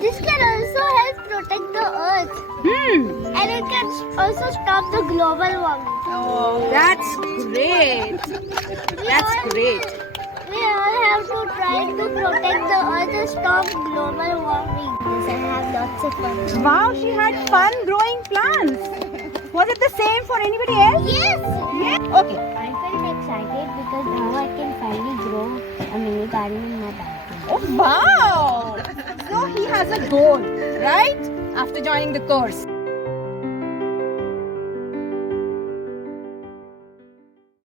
This can also help protect the earth. And it can also stop the global warming. Oh, that's great. That's great. We all have to try to protect the earth and stop global warming. Yes, I have lots of fun. Wow, she had fun growing plants. Was it the same for anybody else? Yes! Yeah. Okay. I felt excited because now I can finally grow a mini garden in my backyard. Oh, wow. So he has a goal, right? After joining the course.